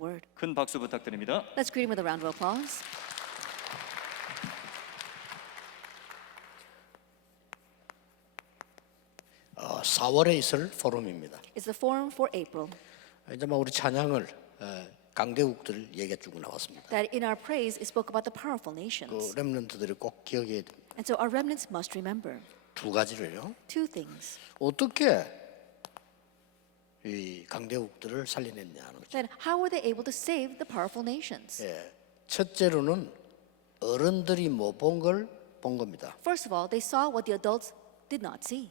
word. 큰 박수 부탁드립니다. Let's greet him with a round of applause. 어, 4월에 있을 포럼입니다. It's the forum for April. 이제 막 우리 찬양을 강대국들 얘기해 주고 나왔습니다. That in our praise it spoke about the powerful nations. 그 렘넌트들이 꼭 기억해야 됩니다. And so our remnants must remember 두 가지를요. two things. 어떻게 이 강대국들을 살려냈냐는 거죠. That how were they able to save the powerful nations? 예, 첫째로는 어른들이 못 본 걸 본 겁니다. First of all, they saw what the adults did not see.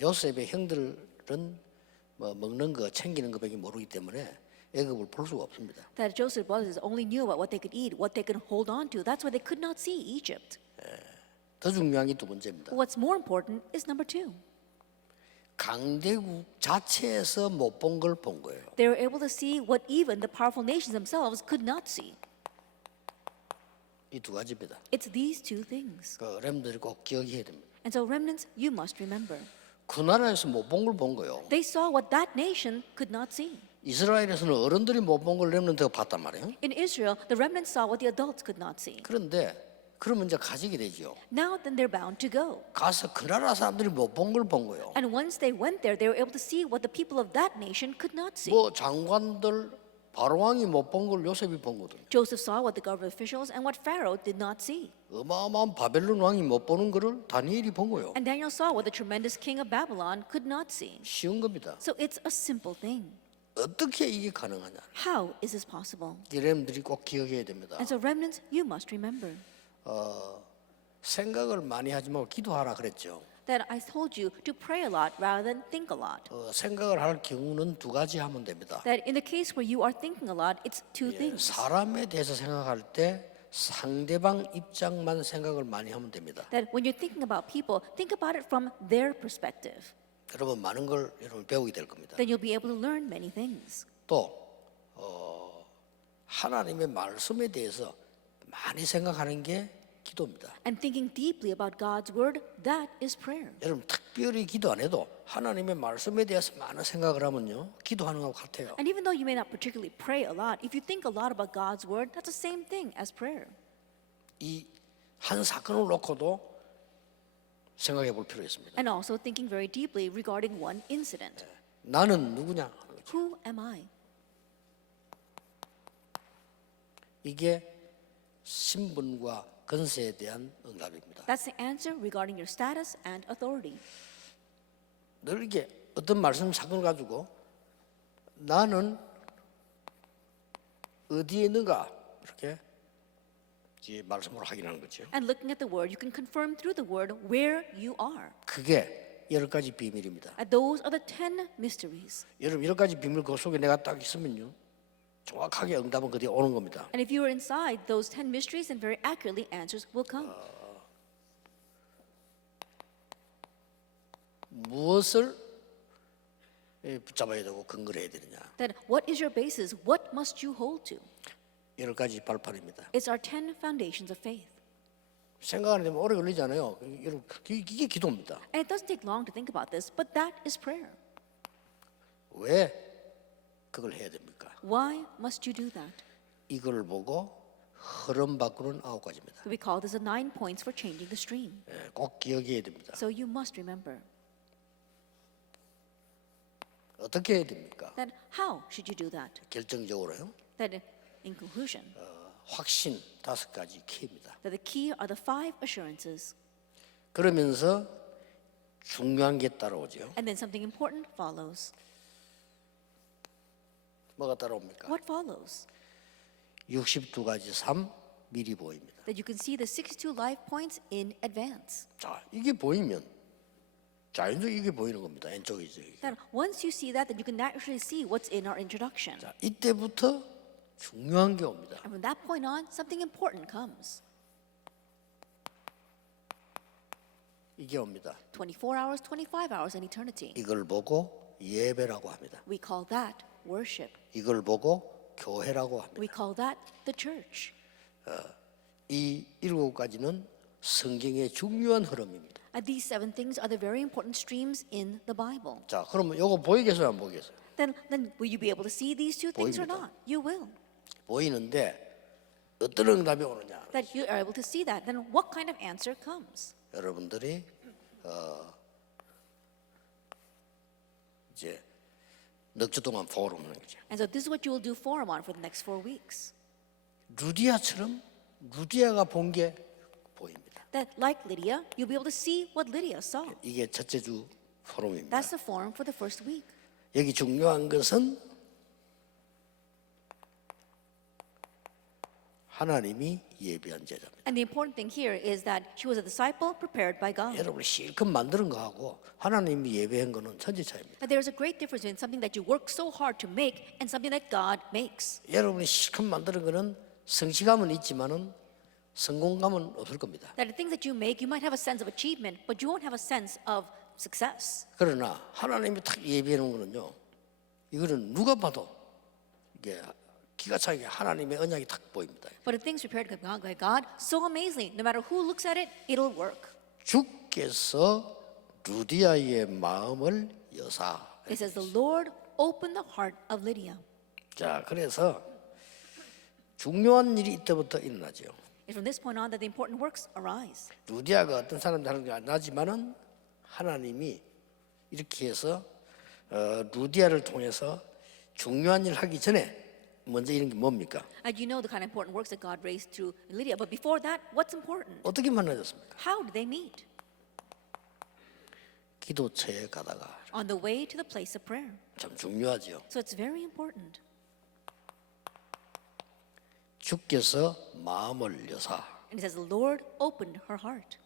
요셉의 형들은 뭐 먹는 거 챙기는 것밖에 모르기 때문에 애굽을 볼 수가 없습니다. That Joseph's brothers only knew about what they could eat, what they could hold on to. That's why they could not see Egypt. 더 중요한 게 두 번째입니다. But what's more important is number two. 강대국 자체에서 못 본 걸 본 거예요. They were able to see what even the powerful nations themselves could not see. 이 두 가지입니다. It's these two things. 그 렘들이 꼭 기억해야 됩니다. And so remnants, you must remember. 그 나라에서 못 본 걸 본 거예요. They saw what that nation could not see. 이스라엘에서는 어른들이 못 본 걸 렘넌트가 봤단 말이에요. In Israel, the remnants saw what the adults could not see. 그런데 그러면 이제 가지게 되죠. Now then they're bound to go. 가서 그 나라 사람들이 못 본 걸 본 거예요. And once they went there, they were able to see what the people of that nation could not see. 뭐 장관들 바로왕이 못 본 걸 요셉이 본 거든. Joseph saw what the government officials and what Pharaoh did not see. 어마어마한 바벨론 왕이 못 보는 거를 다니엘이 본 거예요. And Daniel saw what the tremendous king of Babylon could not see. 쉬운 겁니다. So it's a simple thing. 어떻게 이게 가능하냐? How is this possible? 이렘들이 꼭 기억해야 됩니다. And so remnants, you must remember 생각을 많이 하지 말고 기도하라 그랬죠. that I told you to pray a lot rather than think a lot. 생각을 할 경우는 두 가지 하면 됩니다. That in the case where you are thinking a lot, it's two things. 사람에 대해서 생각할 때 상대방 입장만 생각을 많이 하면 됩니다. That when you're thinking about people, think about it from their perspective. 여러분 많은 걸 여러분 배우게 될 겁니다. Then you'll be able to learn many things. 또 하나님의 말씀에 대해서 많이 생각하는 게 기도입니다. And thinking deeply about God's word, that is prayer. 여러분 특별히 기도 안 해도 하나님의 말씀에 대해서 많은 생각을 하면요 기도하는 것 같아요. And even though you may not particularly pray a lot, if you think a lot about God's word, that's the same thing as prayer. 이 한 사건을 놓고도 생각해 볼 필요가 있습니다. And also thinking very deeply regarding one incident. 나는 누구냐 하는 거죠. Who am I? 이게 신분과 권세에 대한 응답입니다. That's the answer regarding your status and authority. 늘 이게 어떤 말씀 사건을 가지고 나는 어디에 있는가 이렇게 이 말씀으로 확인하는 거죠. And looking at the word, you can confirm through the word where you are. 그게 10가지 비밀입니다. And those are the 10 mysteries. 여러분 10가지 비밀 그 속에 내가 딱 있으면요 정확하게 응답은 그뒤에 오는 겁니다. And if you are inside those 10 mysteries, then very accurately answers will come. 무엇을 붙잡아야 되고 근거를 해야 되느냐. Then what is your basis? What must you hold to? 10가지 발판입니다. It's our 10 foundations of faith. 생각하는 데 오래 걸리잖아요. 여러분 이게 기도입니다. And it doesn't take long to think about this, but that is prayer. 왜 그걸 해야 됩니까? Why must you do that? 이걸 보고 흐름 바꾸는 9가지입니다. We call this the 9 points for changing the stream. 꼭 기억해야 됩니다. So you must remember. 어떻게 해야 됩니까? Then how should you do that? 결정적으로요. That in conclusion, 확신 5가지 키입니다. that the key are the 5 assurances. 그러면서 중요한 게 따라오죠. And then something important follows. 뭐가 따라옵니까? What follows? 62가지 삶 미리 보입니다. That you can see the 62 life points in advance. 자, 이게 보이면 자연적으로 이게 보이는 겁니다. 왼쪽이죠. 이게. That once you see that, then you can naturally see what's in our introduction. 자, 이때부터 중요한 게 옵니다. And from that point on, something important comes. 이게 옵니다. 24 hours, 25 hours, and eternity. 이걸 보고 예배라고 합니다. We call that worship. 이걸 보고 교회라고 합니다. We call that the church. 이 7가지는 성경의 중요한 흐름입니다. And these 7 things are the very important streams in the Bible. 자, 그러면 요거 보이겠어요, 안 보이겠어요? then will you be able to see these two things or 보입니다. not? You will. 보이는데 어떤 응답이 오느냐? That you are able to see that. Then what kind of answer comes? 여러분들이 이제 넉 주 동안 포럼을 하는 거죠. And so this is what you will do forum on for the next 4 weeks. 루디아처럼 루디아가 본 게 보입니다. That like Lydia, you'll be able to see what Lydia saw. 이게 첫째 주 포럼입니다. That's the forum for the first week. 여기 중요한 것은 하나님이 예비한 제자입니다. And the important thing here is that she was a disciple prepared by God. 여러분이 실컷 만드는 거하고 하나님이 예배한 거는 천지 차이입니다. But there's a great difference between something that you work so hard to make and something that God makes. 여러분이 실컷 만드는 거는 성취감은 있지만은 성공감은 없을 겁니다. That the things that you make, you might have a sense of achievement, but you won't have a sense of success. 그러나 하나님이 딱 예비해 놓은 거는요. 이거는 누가 봐도 이게 기가 차게 하나님의 언약이 딱 보입니다. But the things prepared by God, so amazingly, no matter who looks at it, it'll work. 주께서 루디아의 마음을 여사. It says the Lord opened the heart of Lydia. 자, 그래서 중요한 일이 이때부터 일어나죠. It's from this point on that the important works arise. 루디아가 어떤 사람들 하는 게 아니지만은 하나님이 이렇게 해서 루디아를 통해서 중요한 일 하기 전에 먼저 이런 게 뭡니까? And you know the kind of important works that God raised through Lydia. But before that, what's important? 어떻게 만나졌습니까? How did they meet? 기도처에 가다가 On the way to the place of prayer. 참 중요하죠. So it's very important. 주께서 마음을 여사. And it says the Lord opened her heart.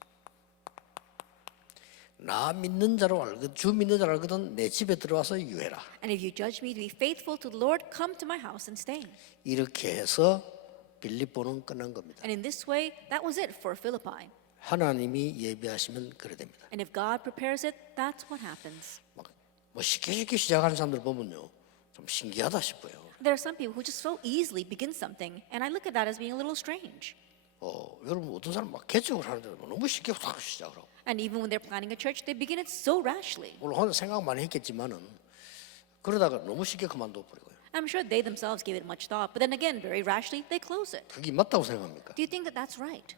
나 믿는 자로 알거든 주 믿는 자로 알거든 내 집에 들어와서 유해라. And if you judge me to be faithful to the Lord, come to my house and stay. 이렇게 해서 빌립보는 끝난 겁니다. And in this way, that was it for Philippi. 하나님이 예비하시면 그래 됩니다. And if God prepares it, that's what happens. 뭐 쉽게 시작하는 사람들 보면요, 좀 신기하다 싶어요. There are some people who just so easily begin something, and I look at that as being a little strange. 여러분 어떤 사람 막 개척을 하는데 너무 쉽게 딱 시작을 하고. And even when they're planning a church, they begin it so rashly. 물론 혼자 생각 많이 했겠지만은 그러다가 너무 쉽게 그만둬 버리고요. I'm sure they themselves gave it much thought, but then again, very rashly, they close it. 그게 맞다고 생각합니까? Do you think that that's right?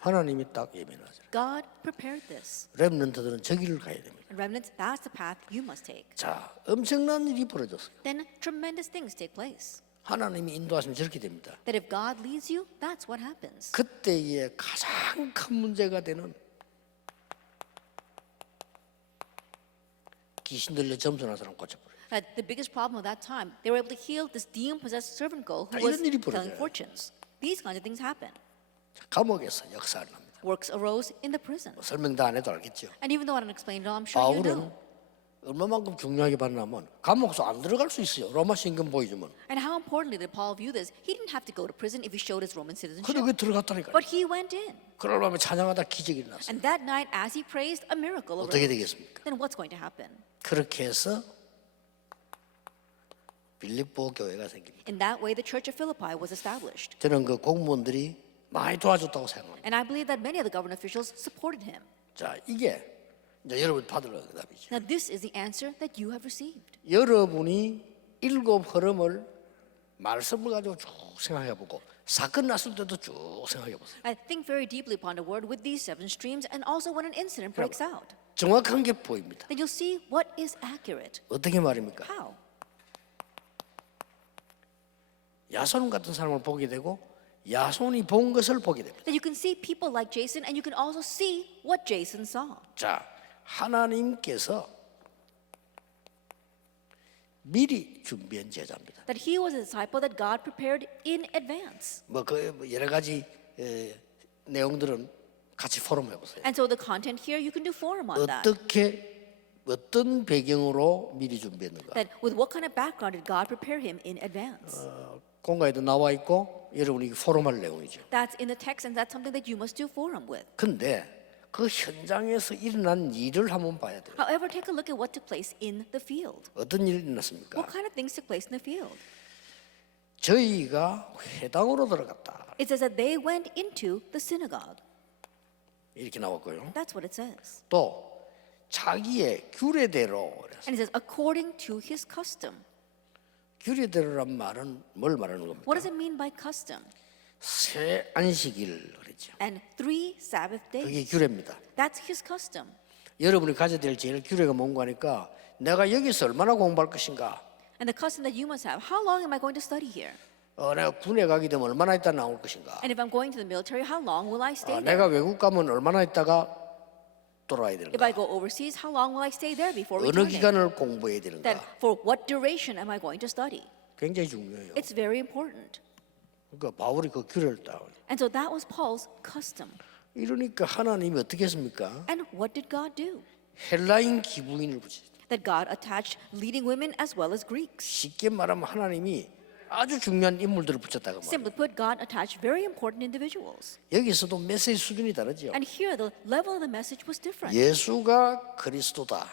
하나님이 딱 예비하잖아요. God prepared this. 렘넌트들은 저기를 가야 됩니다. And remnants, that's the path you must take. 자, 엄청난 일이 벌어졌어요. Then tremendous things take place. 하나님이 인도하시면 저렇게 됩니다. That if God leads you, that's what happens. 그때의 가장 큰 문제가 되는 귀신 들려 점수난 사람 고쳐버려요. The biggest problem at that time, they were able to heal this demon-possessed servant girl who 다 was 이런 일이 telling 벌어져요. fortunes. These kinds of things happen. 감옥에서 역사를 합니다. Works arose in the prison. 설명 다 안 해도 알겠죠. And even though I don't explain it all, I'm sure you 바울은 know. 얼마만큼 중요하게 봤냐면 감옥에서 안 들어갈 수 있어요. 로마 신경 보여주면. And how importantly did Paul view this? He didn't have to go to prison if he showed his Roman citizenship. 그래 그 들어갔다니까요. But he went in. 그러면 찬양하다 기적이 일어났어요. And that night, as he praised, a miracle 어떻게 arose. 되겠습니까? Then what's going to happen? 그렇게 해서 빌립보 교회가 생깁니다. In that way, the church of Philippi was established. 저는 그 공무원들이 많이 도와줬다고 생각합니다. And I believe that many of the government officials supported him. 자, 이게 이제 여러분 받을 응답이죠. Now, this is the answer that you have received. 여러분이 일곱 흐름을 말씀을 가지고 쭉 생각해보고 사건 났을 때도 쭉 생각해보세요. I think very deeply upon the word with these 7 streams, and also when an incident breaks out. 정확한 게 보입니다. Then you'll see what is accurate. 어떻게 말입니까? How? 야손 같은 사람을 보게 되고 야손이 본 것을 보게 됩니다. That you can see people like Jason, and you can also see what Jason saw. 자, 하나님께서 미리 준비한 제자입니다. That he was a disciple that God prepared in advance. 그 여러 가지 내용들은 같이 포럼 해보세요. And so the content here, you can do forum on that. 어떤 배경으로 미리 준비했는가? That with what kind of background did God prepare him in advance? 공가에도 나와 있고 여러분이 포럼할 내용이죠. That's in the text, and that's something that you must do forum with. 근데 그 현장에서 일어난 일을 한번 봐야 돼요. However, take a look at what took place in the field. 어떤 일이 일어났습니까? What kind of things took place in the field? 저희가 회당으로 들어갔다. It says that they went into the synagogue. 이렇게 나왔고요. That's what it says. 또 자기의 규례대로. And it says, according to his custom. 규례대로란 말은 뭘 말하는 겁니까? What does it mean by custom? 새 안식일 그랬죠. And 3 Sabbath 그게 days. 규례입니다. That's his custom. 여러분이 가져야 될 제일 규례가 뭔가 하니까 내가 여기서 얼마나 공부할 것인가. And the custom that you must have. How long am I going to study here? 내가 군에 가게 되면 얼마나 있다 나올 것인가. And if I'm going to the military, how long will I stay 내가 there? 외국 가면 얼마나 있다가 돌아와야 If 되는가. I go overseas, how long will I stay there before 어느 returning? 기간을 공부해야 Then 되는가. for what duration am I going to study? 굉장히 중요해요. It's very important. 그러니까 바울이 그 규례를 따. And so that was Paul's custom. 이러니까 하나님이 어떻게 했습니까? And what did God do? 헬라인 기부인을 붙였어요. That God attached leading women as well as Greeks. 쉽게 말하면 하나님이 아주 중요한 인물들을 붙였다고 말이에요. Simply put, God attached very important individuals. 여기서도 메시지 수준이 다르죠. And here the level of the message was different. 예수가 그리스도다.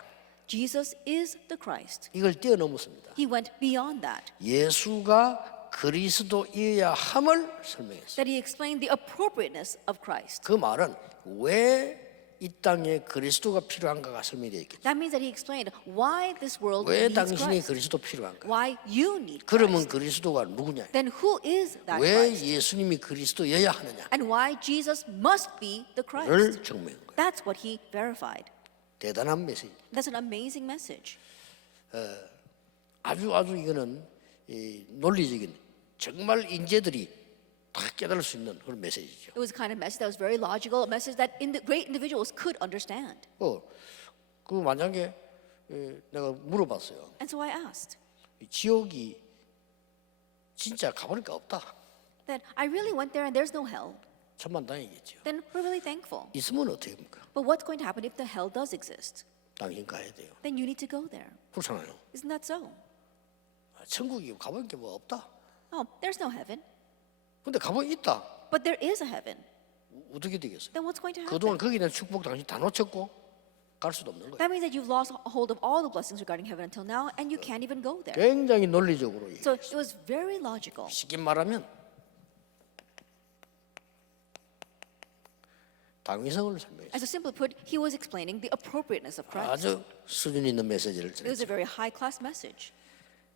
Jesus is the Christ. 이걸 뛰어넘었습니다. He went beyond that. 예수가 그리스도이어야 함을 설명했어요. That he explained the appropriateness of Christ. 그 말은 왜 이 땅에 그리스도가 필요한가가 설명되어 있겠죠. That means that he explained why this world 왜 needs 당신이 Christ. 그리스도 필요한가? Why you need 그러면 Christ. 그리스도가 누구냐? Then who is that 왜 Christ? 예수님이 그리스도여야 하느냐를 And why Jesus must be the Christ. 증명한 거예요. That's what he verified. 대단한 메시지. That's an amazing message. 아주 이거는 이 논리적인 정말 인재들이 다 깨달을 수 있는 그런 메시지죠. It was a kind of message that was very logical, a message that great individuals could understand. 그 만약에 내가 물어봤어요. And so I asked 이 지옥이 진짜 가보니까 없다. that I really went there and there's no hell. 천만다행이겠죠. Then we're really thankful. 있으면 어떻게 합니까? But what's going to happen if the hell does exist? 당신 가야 돼요. Then you need to go there. 그렇잖아요. Isn't that so? 천국이 가보니까 뭐 없다. Oh, there's no heaven. 근데 가보니 있다. But there is a heaven. 어떻게 되겠어요? Then what's going to happen? 그동안 거기에 대한 축복 당신 다 놓쳤고 갈 수도 없는 거예요. That means that you've lost hold of all the blessings regarding heaven until now, and you can't even go there. 굉장히 논리적으로 So it was very logical. 쉽게 말하면 당위성을 설명했어요. And so simply put, he was explaining the appropriateness of Christ. 아주 수준 있는 메시지를 It was 전했어요. a very high-class message.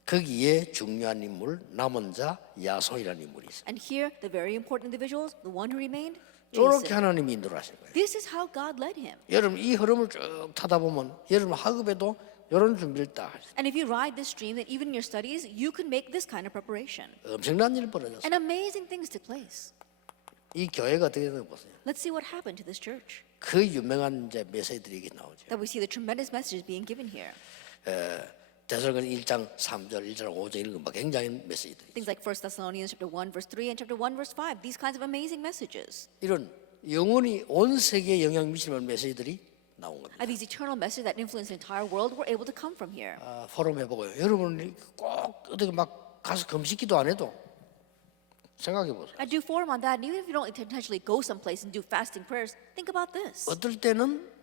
거기에 중요한 인물 남은 자 야손이라는 인물이 있어요. And here, the very important individuals, the one who remained, 저렇게 Jason. 하나님이 인도를 하신 거예요. This is how God led him. 여러분 이 흐름을 쭉 타다 보면 여러분 학업에도 이런 준비를 딱 하세요. And if you ride this stream, then even in your studies, you can make this kind of preparation. 엄청난 일이 벌어졌어요. And amazing things took place. 이 교회가 어떻게 되는 보세요. Let's see what happened to this church. 그 유명한 이제 메시지들이 이렇게 나오죠. That we see the tremendous messages being given here. 데살로니가 1장 3절, 1장 5절 이런 거 굉장히 메시지들이. Things like 1 Thessalonians chapter 1 verse 3 and chapter 1 verse 5. These kinds of amazing messages. 이런 영원히 온 세계에 영향 미치는 메시지들이 나온 겁니다. And these eternal messages that influence the entire world were able to come from here. 포럼 해보고요. 여러분이 꼭 어떻게 막 가서 금식기도 안 해도 생각해 보세요. I do forum on that, and even if you don't intentionally go someplace and do fasting prayers, think about this. 어떨 때는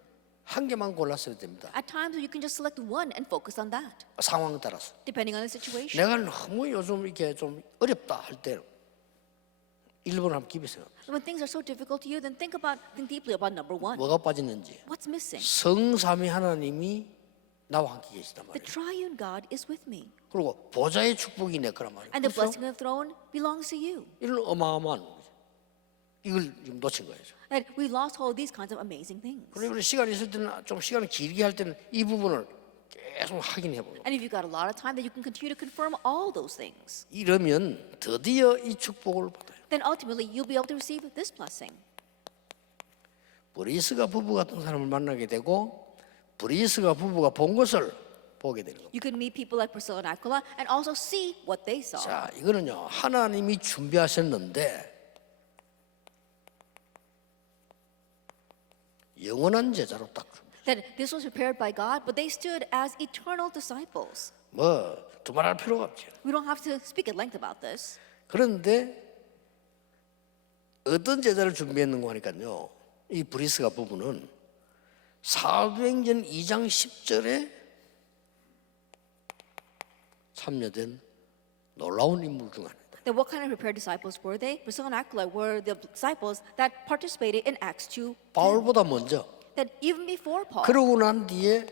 한 개만 골랐어야 됩니다. At times you can just select one and focus on that, 상황 따라서. depending on the situation. 내가 너무 요즘 이렇게 좀 어렵다 할 때는 1번 한번 깊이 생각. When things are so difficult to you, then think deeply about number one. 뭐가 빠졌는지. What's missing? 성삼위 하나님이 나와 함께 계시단 The 말이에요. triune God is with me, 그리고 보좌의 축복이 내 거란 말이에요. and the 그래서 blessing of the throne belongs to you. 이런 어마어마한 거죠. 이걸 지금 놓친 거예요. And we lost hold of these kinds of amazing things. 그리고 우리 시간이 있을 때는 좀 시간을 길게 할 때는 이 부분을 계속 확인해 보는 거예요. And if you've got a lot of time, then you can continue to confirm all those things. 이러면 드디어 이 축복을 받아요. Then ultimately, you'll be able to receive this blessing. 브리스가 부부 같은 사람을 만나게 되고 브리스가 부부가 본 것을 보게 되는 겁니다. You can meet people like Priscilla and Aquila and also see what they saw. 자, 이거는요 하나님이 준비하셨는데 영원한 제자로 딱 준비. That this was prepared by God, but they stood as eternal disciples. 뭐 두말할 필요가 없죠. We don't have to speak at length about this. 그런데 어떤 제자를 준비했는가 하니까요. 이 브리스가 부부는 사도행전 2장 10절에 참여된 놀라운 인물 중 하나입니다. Then what kind of prepared disciples were they? Priscilla and Aquila were the disciples that participated in Acts 2. 바울보다 먼저 that even before Paul, 그러고 난 뒤에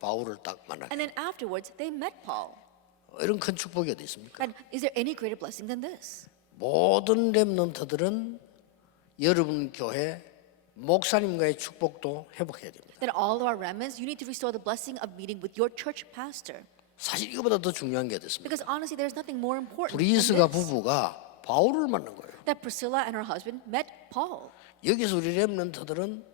바울을 딱 만나게. and then afterwards they met Paul. 이런 큰 축복이 어디 있습니까? And is there any greater blessing than this? 모든 렘넌트들은 여러분 교회 목사님과의 축복도 회복해야 됩니다. That all of our remnants, you need to restore the blessing of meeting with your church pastor. 사실 이거보다 더 중요한 게 됐습니다. Because honestly, there's nothing more important than 브리스가 this. 부부가 바울을 만난 거예요. That Priscilla and her husband met Paul. 여기서 우리 렘넌트들은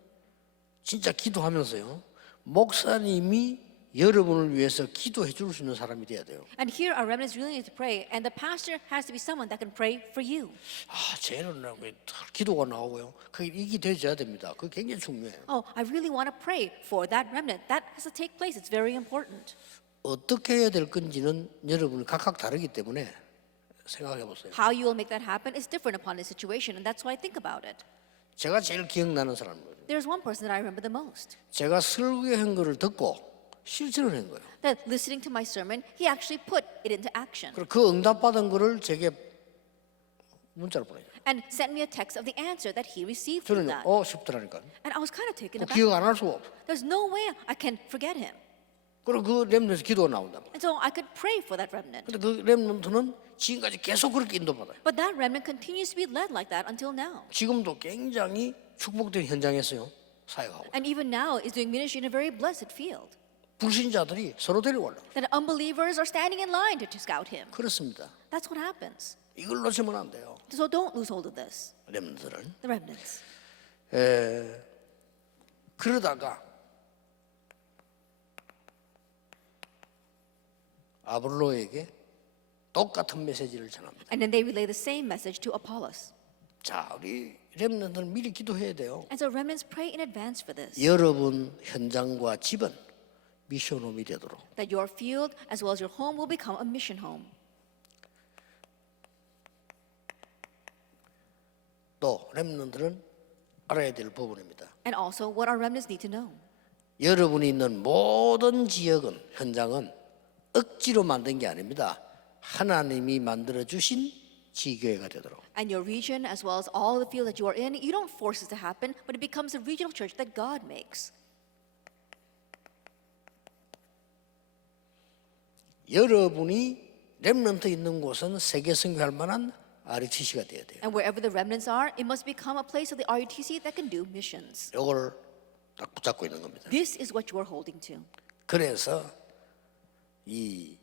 진짜 기도하면서요. 목사님이 여러분을 위해서 기도해 줄 수 있는 사람이 돼야 돼요. And here our remnants really need to pray, and the pastor has to be someone that can pray for you. 아, 쟤는 기도가 나오고요. 그게 이게 되어야 됩니다. 그게 굉장히 중요해요. Oh, I really want to pray for that remnant. That has to take place. It's very important. 어떻게 해야 될 건지는 여러분이 각각 다르기 때문에 생각해 보세요. How you will make that happen is different upon the situation, and that's why I think about it. 제가 제일 기억나는 사람은 There's one person that I remember the most. 제가 설교한 거를 듣고 실천을 한 거예요. That listening to my sermon, he actually put it into action 그리고 그 응답받은 거를 제게 문자로 보내요. and sent me a text of the answer that he received from 저는 that. 싶더라니까. And I was kind of taken aback. 기억 안 할 수가 없어. There's no way I can forget him. 그리고 그 렘넌트에서 기도가 나온단 말이에요. And so I could pray for that remnant. 근데 그 렘넌트는 지금까지 계속 그렇게 인도받아요. But that remnant continues to be led like that until now. 지금도 굉장히 축복된 현장에서요 사역하고 And even now is doing ministry in a very blessed field. 불신자들이 서로 데려올라. That unbelievers are standing in line to scout him. 그렇습니다. That's what happens. 이걸 놓치면 안 돼요. So don't lose hold of this. 렘넌트들은. The remnants. 그러다가 아볼로에게 똑같은 메시지를 전합니다. And then they relay the same message to Apollos. 자, 우리 렘넌트는 미리 기도해야 돼요. And so remnants pray in advance for this. 여러분 현장과 집은 미션홈이 되도록. That your field as well as your home will become a mission home. 또 렘넌트는 알아야 될 부분입니다. And also what our remnants need to know. 여러분이 있는 모든 지역은 현장은 억지로 만든 게 아닙니다. 하나님이 만들어 주신 지교회가 되도록. And your region as well as all the field that you are in, you don't force it to happen, but it becomes a regional church that God makes. 여러분이 렘넌트 있는 곳은 세계 선교할 만한 RTC가 돼야 돼요. And wherever the remnants are, it must become a place of the RUTC that can do missions. 이걸 딱 붙잡고 있는 겁니다. This is what you are holding to. 그래서 이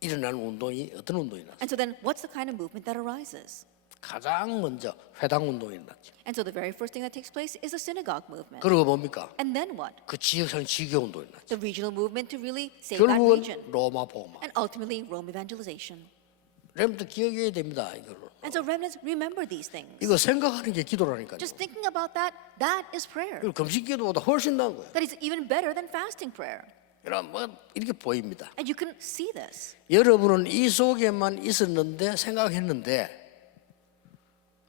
일어나는 운동이 어떤 운동이 났어요? And so then what's the kind of movement that arises? 가장 먼저 회당 운동이 났죠. And so the very first thing that takes place is the synagogue movement. 그리고 뭡니까? And then what? 그 지역사는 지교 운동이 났죠. The regional movement to really save that 결국은 region. 로마 복음화. And ultimately Rome evangelization. 렘도 기억해야 됩니다. 이거를. And so remnants remember these things. 이거 생각하는 게 기도라니까요. Just thinking about that, that is prayer. 이거 금식 기도보다 훨씬 나은 거예요. That is even better than fasting prayer. 그럼 뭐 이렇게 보입니다. And you can see this. 여러분은 이 속에만 있었는데 생각했는데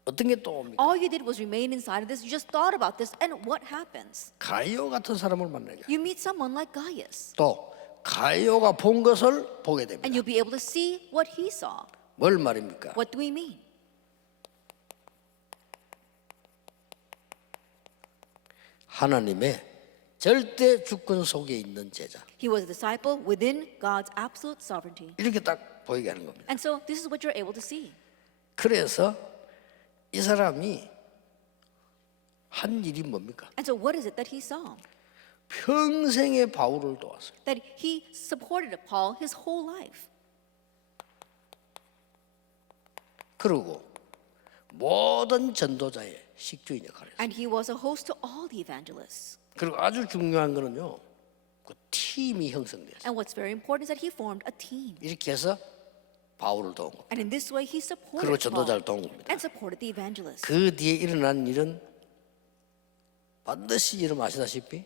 어떤 게 또 옵니까? All you did was remain inside of this. You just thought about this, and what happens? 가이오 같은 사람을 만나게. You meet someone like Gaius, 또 가이오가 본 것을 보게 됩니다. and you'll be able to see what he saw. 뭘 말입니까? What do we mean? 하나님의 절대 주권 속에 있는 제자. He was a disciple within God's absolute sovereignty. 이렇게 딱 보이게 하는 겁니다. And so this is what you're able to see. 그래서 이 사람이 한 일이 뭡니까? And so what is it that he saw? 평생에 바울을 도왔어요. That he supported Paul his whole life. 그리고 모든 전도자의 식주인 역할을 했어요. And he was a host to all the evangelists. 그리고 아주 중요한 거는요, 그 팀이 형성됐어요. And what's very important is that he formed a team. 이렇게 해서 바울을 도운 겁니다. And in this way, he supported 그리고 Paul 전도자를 도운 겁니다. and supported the evangelists. 그 뒤에 일어난 일은 반드시 여러분 아시다시피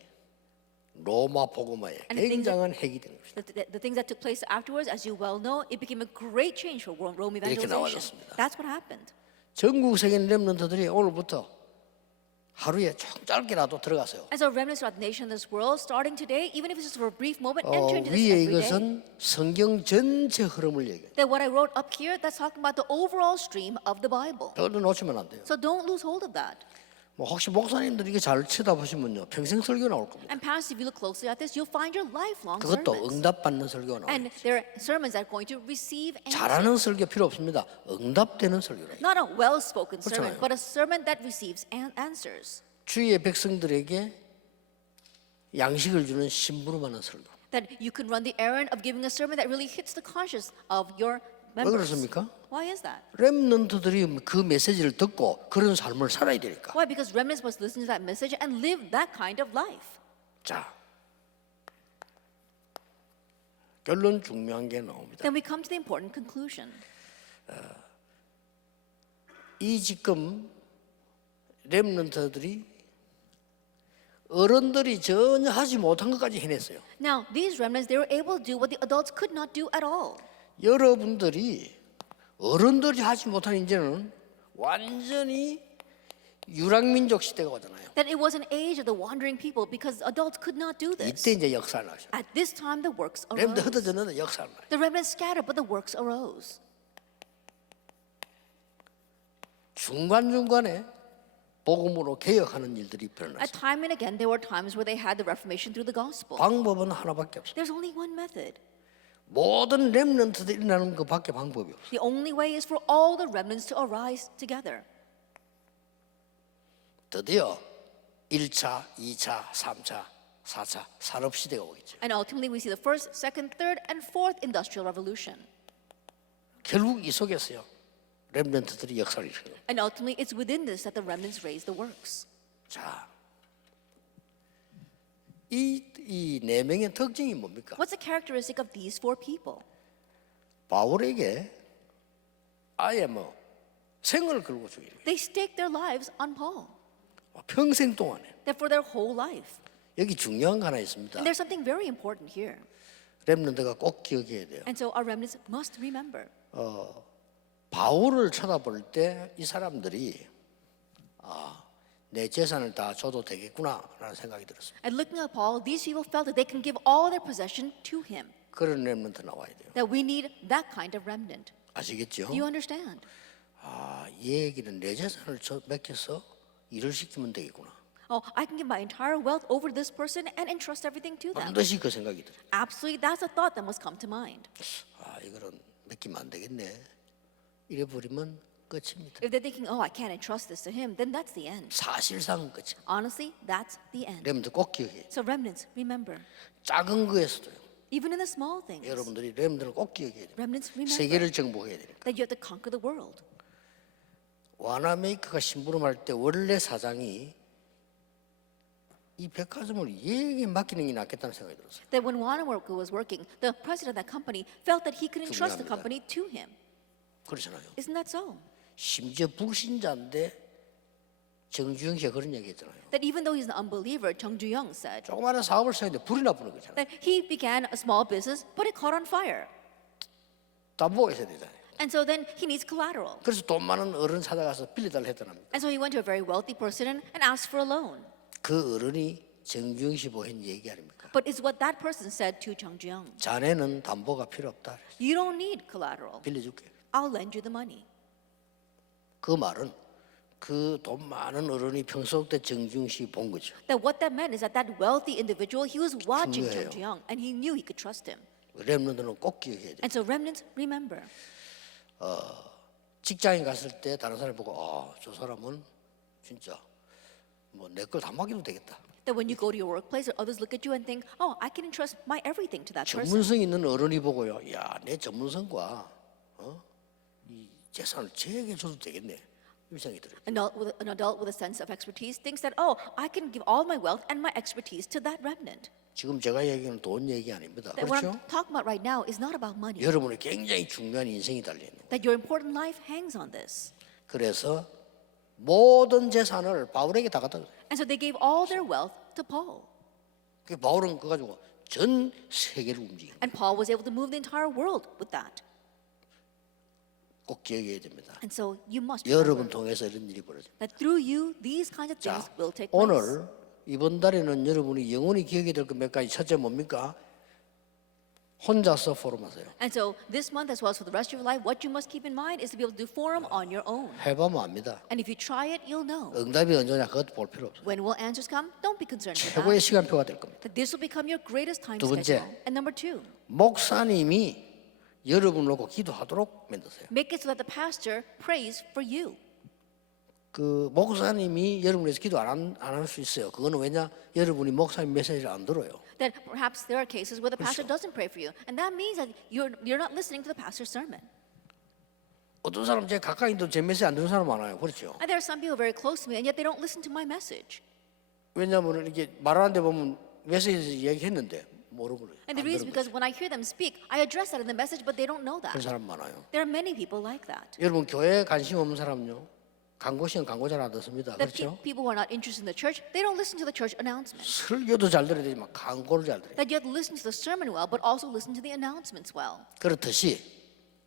로마 복음화에 And the things 굉장한 핵이 된 것입니다. The things that took place afterwards, as you well know, it became a great change for Rome 이렇게 evangelization. 나와졌습니다. That's what happened. 전국 세계 렘넌트들이 오늘부터 하루에 좀 짧게라도 들어가세요. And so remnants throughout the nation of this world, starting today, even if it's just for a brief moment, enter into this 위에 every day. 이것은 성경 전체 흐름을 얘기해요. That what I wrote up here, that's talking about the overall stream of the Bible. 그걸 놓치면 안 돼요. So don't lose hold of that. 뭐 혹시 목사님들 이게 잘 쳐다보시면요 평생 설교 나올 겁니다. And pastors, if you look closely at this, you'll find your lifelong 그것도 sermons. 응답받는 설교가 나와요. And their sermons are going to receive answers. 잘하는 설교 필요 없습니다. 응답되는 설교라. Not a well-spoken sermon, 그렇잖아요. but a sermon that receives answers. 주의 백성들에게 양식을 주는 심부름하는 설교. That you can run the errand of giving a sermon that really hits the conscience of your 왜 members. 그렇습니까? Why is that? 렘넌트들이 그 메시지를 듣고 그런 삶을 살아야 되니까. Why? Because remnants must listen to that message and live that kind of life. 자, 결론 중요한 게 나옵니다. Then we come to the important conclusion. 이 지금 렘넌트들이 어른들이 전혀 하지 못한 것까지 해냈어요. Now, these remnants, they were able to do what the adults could not do at all. 여러분들이 어른들이 하지 못한 이제는 완전히 유랑민족 시대가 오잖아요. That it was an age of the wandering people because adults could not do this. 이때 이제 역사를 하죠. At this time, the works 렘들 arose. 흩어졌는데 역사를 하죠. The remnants scattered, but the works arose. 중간중간에 복음으로 개혁하는 일들이 At 일어났어요. time and again, there were times where they had the Reformation through the gospel. 방법은 하나밖에 없어요. There's only one method. 모든 렘넌트들이 일어나는 것밖에 방법이 없어요. The only way is for all the remnants to arise together. 드디어 1차, 2차, 3차, 4차 산업시대가 오겠죠. And ultimately, we see the first, second, third, and fourth industrial revolution. 결국 이 속에서요. 렘넌트들이 역사를 이루는 거예요. And ultimately, it's within this that the remnants raise the works. 자, 이 네 명의 특징이 뭡니까? What's the characteristic of these four people? 바울에게 아예 뭐 생을 걸고 죽이는 거예요. They stake their lives on Paul. 평생 동안에. That for their whole life. 여기 중요한 거 하나 있습니다. And there's something very important here. 렘넌트가 꼭 기억해야 돼요. And so our remnants must remember. 바울을 쳐다볼 때 이 사람들이 내 재산을 다 줘도 되겠구나라는 생각이 들었어요. And looking at Paul, these people felt that they can give all their possession to him. 그런 렘넌트 나와야 돼요. That we need that kind of remnant. 아시겠죠? Do you understand? 이 얘기는 내 재산을 맡겨서 일을 시키면 되겠구나. Oh, I can give my entire wealth over to this person and entrust everything to them. 반드시 그 생각이 들어요. Absolutely, that's a thought that must come to mind. 이거는 맡기면 안 되겠네. 이래 버리면 끝입니다. If they're thinking, oh, I can't entrust this to him, then that's the end. 사실상 끝입니다. Honestly, that's the end. 렘넌트 꼭 기억해요. So remnants, remember, 작은 거에서도요. even in the small things, 여러분들이 렘넌트를 꼭 기억해야 돼요. remnants remember 세계를 정복해야 되니까. that you have to conquer the world. 와나메이커가 심부름할 때 원래 사장이 이 백화점을 얘에게 맡기는 게 낫겠다는 생각이 들었어요. That when Wanamaker was working, the president of that company felt that he could entrust the 중요합니다. company to him. 그렇잖아요. Isn't that so? 심지어 불신자인데 정주영 씨가 그런 얘기 했잖아요. That even though he's an unbeliever, Chung Ju-young said 조그마한 사업을 시작했는데 불이 나쁘는 거잖아요. that he began a small business, but it caught on fire. 담보가 있어야 되잖아요. And so then he needs collateral. 그래서 돈 많은 어른 찾아가서 빌려달라 했더랍니다. And so he went to a very wealthy person and asked for a loan. 그 어른이 정주영 씨 보인 얘기 아닙니까? But it's what that person said to Chung Ju-young. 자네는 담보가 필요 없다. You don't need collateral. 빌려줄게. I'll lend you the money. 그 말은 그 돈 많은 어른이 평소 때 정주영 씨 본 거죠. That what that meant is that that wealthy individual, he was watching 중요해요. Chung Ju-young and he knew he could trust him. 렘넌트는 꼭 기억해야 돼. And so remnants, remember. 직장에 갔을 때 다른 사람이 보고 저 사람은 진짜 뭐 내 걸 다 맡겨도 되겠다. That when you go to your workplace, or others look at you and think, oh, I can entrust my everything to that person. 전문성 있는 어른이 보고요. 야, 내 전문성과 이 재산을 쟤에게 줘도 되겠네. 이 생각이 들어요. An adult with a sense of expertise thinks that, oh, I can give all my wealth and my expertise to that remnant. 지금 제가 얘기하는 돈 얘기 아닙니다. That what 그렇죠? I'm talking about right now is not about money. 여러분의 굉장히 중요한 인생이 달려있는 거예요. That your important life hangs on this. 그래서 모든 재산을 바울에게 다 갖다 줬어요. And so they gave all their wealth to Paul. 그 바울은 그거 가지고 전 세계를 움직인. And Paul was able to move the entire world with that. 꼭 기억해야 됩니다. And so you must 여러분 remember 통해서 이런 일이 벌어져요. that through you, these kinds of things 자, will take place. 오늘 이번 달에는 여러분이 영원히 기억해야 될 것 몇 가지. 첫째 뭡니까? 혼자서 포럼하세요. And so this month as well as for the rest of your life, what you must keep in mind is to be able to do forum on your own. 해보면 압니다. And if you try it, you'll know. 응답이 언제냐 그것도 볼 필요 없어요. When will answers come? Don't be concerned with 최고의 that. 시간표가 될 겁니다. That this will become your greatest time 두 번째. schedule. And number two, 목사님이 여러분을 놓고 기도하도록 만드세요. make it so that the pastor prays for you. 그 목사님이 여러분을 위해서 기도 안 할 수 있어요. 그거는 왜냐? 여러분이 목사님 메시지를 안 들어요. That perhaps there are cases where the pastor doesn't pray for you. And that means that you're not listening to the pastor's sermon. 어떤 사람 제 가까이 있는데 제 메시지 안 듣는 사람 많아요. 그렇죠? And there are some people very close to me and yet they don't listen to my message. 왜냐하면 이렇게 말하는데 보면 메시지 얘기했는데 모르고 그래요. And the reason is because when I hear them speak, I address that in the message, but they don't know 그런 that. 사람 많아요. There are many people like that. 여러분 교회에 관심 없는 사람요. 광고 시간 광고 잘 안 듣습니다. That 그렇죠? people who are not interested in the church, they don't listen to the church announcements. 설교도 잘 들어야 되지만 광고를 잘 들어요. That you have to listen to the sermon well, but also listen to the announcements well. 그렇듯이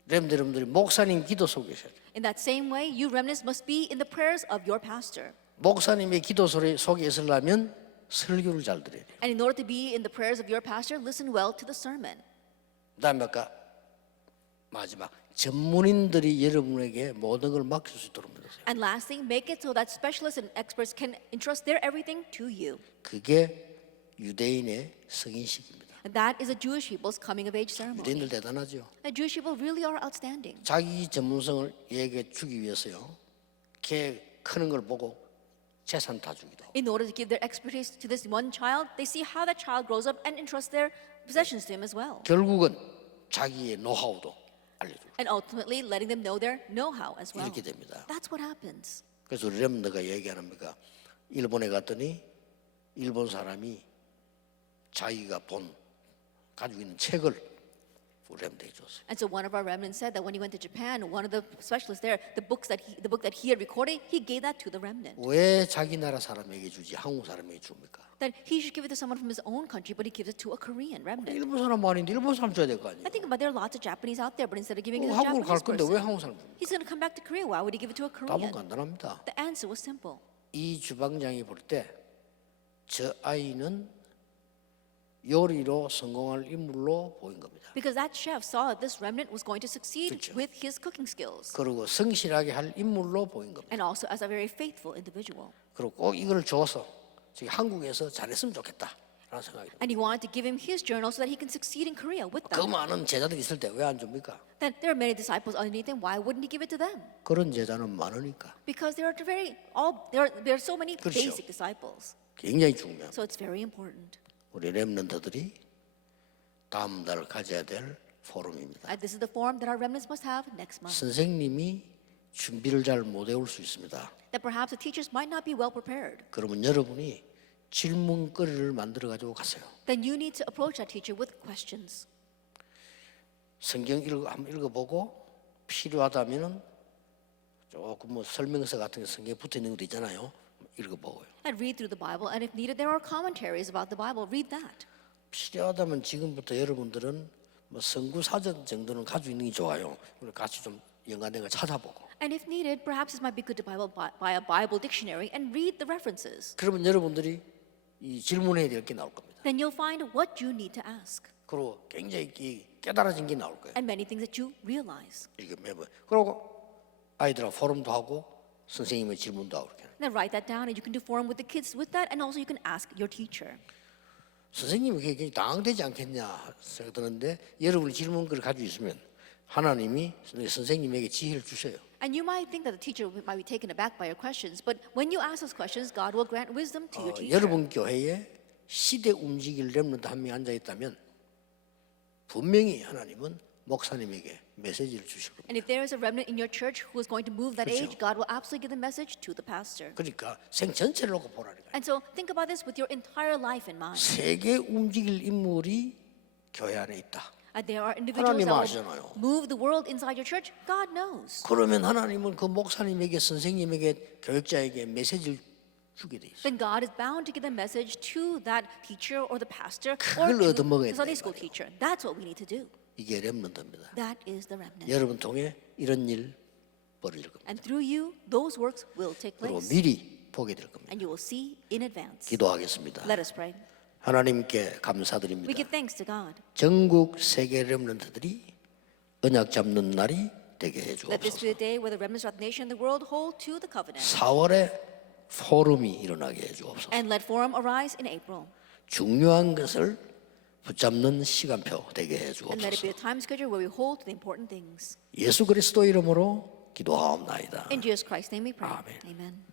여러분들이 목사님 기도 속에 있어요. In that same way, you remnants must be in the prayers of your pastor. 목사님의 기도 속에 있으려면 설교를 잘 들어야 돼요. And in order to be in the prayers of your pastor, listen well to the sermon. 그다음에 아까 마지막 전문인들이 여러분에게 모든 걸 맡길 수 있도록 만드세요. And lastly, make it so that specialists and experts can entrust their everything to you. 그게 유대인의 승인식입니다. And that is a Jewish people's coming of age ceremony. 유대인들 대단하죠. The Jewish people really are outstanding. 자기 전문성을 얘에게 주기 위해서요. 걔 크는 걸 보고 재산 다 주기도 하고. In order to give their expertise to this one child, they see how that child grows up and entrust their possessions to him as well. 결국은 자기의 노하우도 알려주고 And ultimately letting them know their know-how as well. 이렇게 됩니다. That's what happens. 그래서 우리 렘너가 얘기하는니까 일본에 갔더니 일본 사람이 자기가 가지고 있는 책을 우리 렘너에게 줬어요. And so one of our remnants said that when he went to Japan, one of the specialists there, the book that he had recorded, he gave that to the remnant. 왜 자기 나라 사람에게 주지 한국 사람에게 줍니까? That he should give it to someone from his own country, but he gives it to a Korean remnant. 일본 사람 아닌데 일본 사람 줘야 될 거 아니에요? I think about there are lots of Japanese out there, but instead of giving it to a 한국을 갈 Japanese 건데 왜 person, 한국 사람 줍니까? he's going to come back to Korea. Why would he give it to a 답은 Korean? 간단합니다. The answer was simple. 이 주방장이 볼 때 저 아이는 요리로 성공할 인물로 보인 겁니다. Because that chef saw that this remnant was going to succeed 그렇죠. with his cooking skills. 그리고 성실하게 할 인물로 보인 겁니다. And also as a very faithful individual. 그리고 꼭 이걸 줘서 저기 한국에서 잘했으면 좋겠다 라는 생각이 듭니다. And he wanted to give him his journal so that he can succeed in Korea with 그 that. 많은 제자들이 있을 때 왜 안 줍니까? Then there are many disciples underneath him. Why wouldn't he give it to them? 그런 제자는 많으니까 Because there are so many 그렇죠. basic disciples. 굉장히 중요합니다. So it's very important. 우리 렘넌트들이 다음 달 가져야 될 포럼입니다. This is the forum that our remnants must have next month. 선생님이 준비를 잘 못 해올 수 있습니다. That perhaps the teachers might not be well prepared. 그러면 여러분이 질문거리를 만들어 가지고 가세요. Then you need to approach that teacher with questions. 성경 한번 읽어보고 필요하다면은 조금 뭐 설명서 같은 게 성경에 붙어 있는 것도 있잖아요. 읽어보고요. And read through the Bible. And if needed, there are commentaries about the Bible. Read that. 필요하다면 지금부터 여러분들은 뭐 성구 사전 정도는 가지고 있는 게 좋아요. 우리 같이 좀 연관된 걸 찾아보고. And if needed, perhaps it might be good to buy a Bible dictionary and read the references. 그러면 여러분들이 이 질문해야 될 게 나올 겁니다. Then you'll find what you need to ask. 그리고 굉장히 깨달아진 게 나올 거예요. And many things that you realize. 이게 매번. 그리고 아이들하고 포럼도 하고 선생님의 질문도 하고 이렇게. Then write that down, and you can do forum with the kids with that, and also you can ask your teacher. 선생님이 그게 굉장히 당황되지 않겠냐 생각 드는데 여러분이 질문글을 가지고 있으면 하나님이 선생님에게 지혜를 주셔요. And you might think that the teacher might be taken aback by your questions, but when you ask those questions, God will grant wisdom to your teacher. 여러분 교회에 시대 움직일 렘넌트 한 명이 앉아 있다면 분명히 하나님은 목사님에게 메시지를 주실 겁니다. And if there is a remnant in your church who is going to move that 그렇죠. age, God will absolutely give the message to the pastor. 그러니까 생 전체를 놓고 보라니까. And so think about this with your entire life in mind. 세계 움직일 인물이 교회 안에 있다. There are individuals 하나님 that 아시잖아요. will move the world inside your church. God knows. 그러면 하나님은 그 목사님에게 선생님에게 교육자에게 메시지를 주게 돼 있어요. Then God is bound to give the message to that teacher or the pastor or 그걸 to 얻어먹어야 the Sunday 된다, school 이 말이에요. teacher. That's what we need to do. 이게 렘넌트입니다. That is the remnant. 여러분 통해 이런 일 벌어질 겁니다. And through you, those works will take 그리고 place. 미리 보게 될 겁니다. And you will see in advance. 기도하겠습니다. Let us pray. 하나님께 We 감사드립니다. give thanks to God. 전국 세계 렘넌트들이 언약 잡는 날이 되게 Let this 해주옵소서. be the day where the remnants of the nation and the world hold to the covenant. 4월에 포럼이 일어나게 해주옵소서. And let forum arise in April. 중요한 것을 붙잡는 시간표 되게 And let it be 해주옵소서. a time schedule where we hold to the important things. 예수 그리스도 이름으로 기도하옵나이다. In Jesus Christ's name we pray. Amen. Amen.